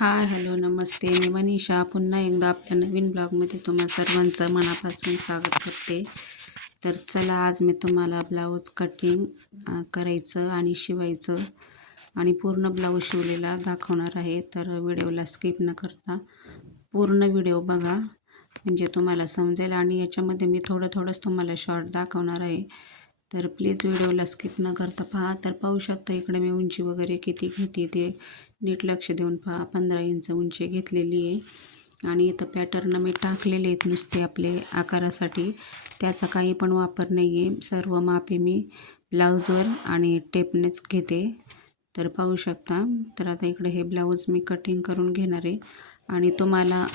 हाय, hello, नमस्ते. मी मनीषा पुन्हा एकदा आपल्या नवीन ब्लॉगमध्ये तुम्हा सर्वांचं मनापासून स्वागत करते. तर चला, आज मी तुम्हाला ब्लाऊज कटिंग करायचं आणि शिवायचं आणि पूर्ण ब्लाऊज शिवलेला दाखवणार आहे. तर व्हिडिओला स्किप न करता पूर्ण व्हिडिओ बघा, म्हणजे तुम्हाला समजेल. आणि याच्यामध्ये मी थोडंच तुम्हाला शॉर्ट दाखवणार आहे. तर प्लीज व्हिडिओला स्किप न करता पहा. तर पाहू शकता इकडे मी उंची वगैरे किती घेते ते नीट लक्ष देऊन पहा. 15 इंच उंची घेतलेली आहे आणि इथं पॅटर्न मी टाकलेले आहेत नुसते आपले आकारासाठी. त्याचा काही पण वापर नाही आहे. सर्व मापे मी ब्लाऊजवर आणि टेपनेच घेते. तर पाहू शकता. तर आता इकडे हे ब्लाऊज मी कटिंग करून घेणार आहे आणि तुम्हाला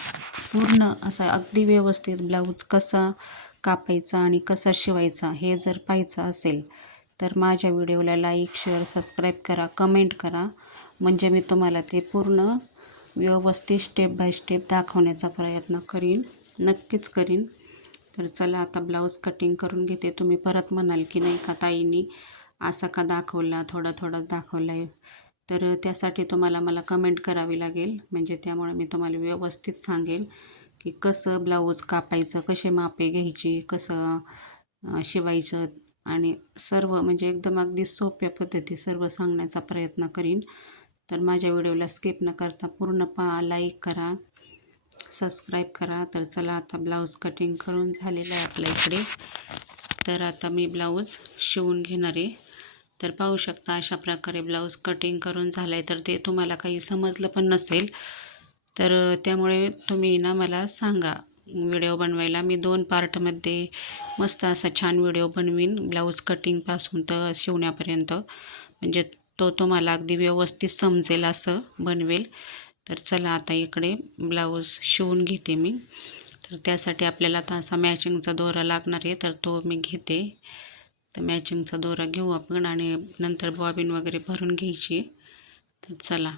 पूर्ण असा अगदी व्यवस्थित ब्लाऊज कसा कापायचा आणि कसा शिवायचा हे जर पाहायचं असेल तर माझ्या व्हिडिओला लाईक, शेअर, सबस्क्राईब करा, कमेंट करा. म्हणजे मी तुम्हाला ते पूर्ण व्यवस्थित स्टेप बाय स्टेप दाखवण्याचा प्रयत्न करीन, नक्कीच करीन. तर चला, आता ब्लाऊज कटिंग करून घेते. तुम्ही परत म्हणाल की नाही का ताईंनी असा का दाखवला, थोडाच दाखवला आहे. तर त्यासाठी तुम्हाला मला कमेंट करावी लागेल, म्हणजे त्यामुळे मी तुम्हाला व्यवस्थित सांगेल की कसं ब्लाऊज कापायचं, कसे मापे घ्यायची, कसं शिवायचं आणि सर्व म्हणजे एकदम अगदी सोप्या पद्धती सर्व सांगण्याचा प्रयत्न करीन. तर माझ्या व्हिडिओला स्किप न करता पूर्ण पहा, लाईक करा, सबस्क्राईब करा. तर चला, आता ब्लाऊज कटिंग करून झालेलं आहे आपल्या इकडे. तर आता मी ब्लाऊज शिवून घेणार आहे. तर पाहू शकता अशा प्रकारे ब्लाऊज कटिंग करून झालं आहे. तर ते तुम्हाला काही समजलं पण नसेल, तर त्यामुळे तुम्ही ना मला सांगा व्हिडिओ बनवायला. मी 2 पार्टमध्ये मस्त असा छान व्हिडिओ बनवीन ब्लाऊज कटिंगपासून तर शिवण्यापर्यंत, म्हणजे तो तुम्हाला अगदी व्यवस्थित समजेल असं बनवेल. तर चला, आता इकडे ब्लाऊज शिवून घेते मी. तर त्यासाठी आपल्याला आता असा मॅचिंगचा दोरा लागणार आहे, तर तो मी घेते. तर मॅचिंगचा दोरा घेऊ आपण आणि नंतर बॉबिन वगैरे भरून घ्यायची. तर चला,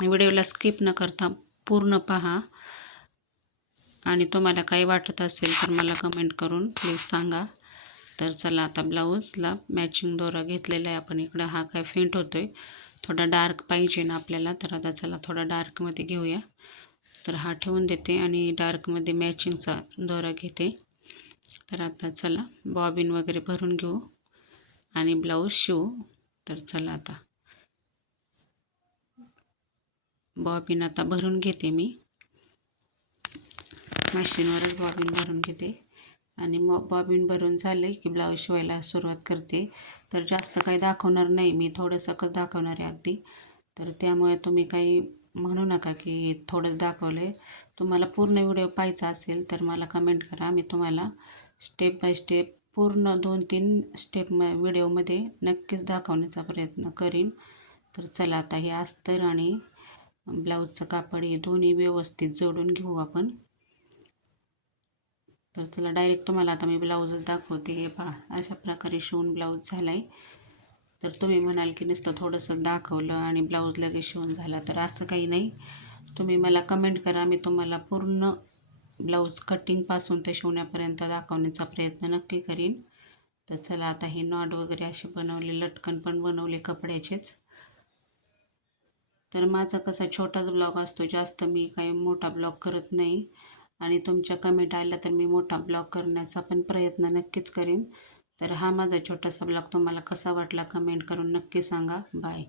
व्हिडिओला स्किप न करता पूर्ण पहा आणि तुम्हाला काही वाटत असेल तर मला कमेंट करून प्लीज सांगा. तर चला, आता ब्लाऊजला मॅचिंग दोरा घेतलेला आहे आपण इकडं. हा काय फेंट होतो आहे, थोडा डार्क पाहिजे ना आपल्याला. तर आता चला थोडा डार्कमध्ये घेऊया. तर हा ठेवून देते आणि डार्कमध्ये मॅचिंगचा दोरा घेते. तर आता चला, बॉबिन वगैरे भरून घेऊ आणि ब्लाऊज शिवू. तर चला, आता बॉबिन आता भरून घेते मी. मशीनवरच बॉबिन भरून घेते आणि मग बॉबिन भरून झाले की ब्लाऊज शिवायला सुरुवात करते. तर जास्त काही दाखवणार नाही मी, थोडंसं दाखवणार आहे अगदी. तर त्यामुळे तुम्ही काही म्हणू नका की थोडंच दाखवलं आहे. तुम्हाला पूर्ण व्हिडिओ पाहायचा असेल तर मला कमेंट करा. मी तुम्हाला स्टेप बाय स्टेप पूर्ण 2-3 स्टेप व्हिडिओमध्ये नक्कीच दाखवण्याचा प्रयत्न करीन. तर चला, आता हे अस्तर आणि ब्लाऊजचं कापड हे दोन्ही व्यवस्थित जोडून घेऊ आपण. तर चला, डायरेक्ट तुम्हाला आता मी ब्लाऊजच दाखवते. हे पहा, अशा प्रकारे शिवून ब्लाऊज झाला आहे. तर तुम्ही म्हणाल की नुसतं थोडंसं दाखवलं आणि ब्लाऊज लगेच शिवून झाला, तर असं काही नाही. तुम्ही मला कमेंट करा, मी तुम्हाला पूर्ण ब्लाऊज कटिंगपासून ते शिवण्यापर्यंत दाखवण्याचा प्रयत्न नक्की करीन. तर चला, आता हे नॉट वगैरे असे बनवले, लटकन पण बनवले कपड्याचेच. तर माझा कसा छोटाच ब्लॉग असतो, जास्त मी काही मोठा ब्लॉग करत नाही. आणि तुमच्या कमेंट आल्या तर मी मोठा ब्लॉग करण्याचा पण प्रयत्न नक्कीच करीन. तर हा माझा छोटासा ब्लॉग तुम्हाला कसा वाटला कमेंट करून नक्की सांगा. बाय.